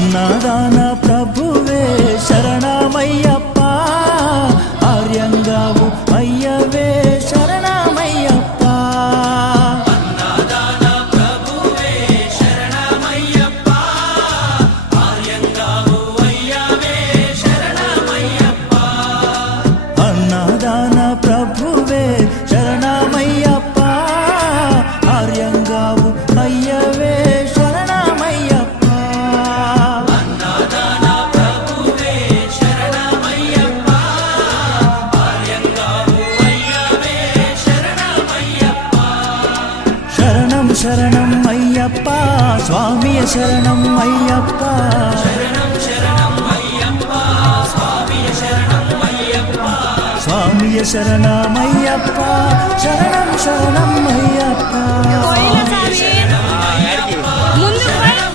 అన్నదాన ప్రభువే శరణమయ్యప్ప, ఆర్యంగావు అయ్యవే శరణమయ్యప్ప. అన్నదాన ప్రభువే శరణమయ్యప్ప, ఆర్యంగావు అయ్యవే శరణమయ్యప్ప. అన్నదాన ప్రభువే శరణమయ్యప్ప, ఆర్యంగావు అయ్యవే శరణమయ్యప్ప. అన్నదాన ప్రభువే శరణమయ్యప్ప, ఆర్యంగావు అయ్యవే శరణమయ్యప్ప. శరణం శరణం అయ్యప్ప, స్వామియ శరణం అయ్యప్ప. శరణం శరణం అయ్యప్ప, స్వామియ శరణం అయ్యప్ప. స్వామియ శరణమయ్యప్ప, శరణం శరణం అయ్యప్ప. కోయిల స్వామి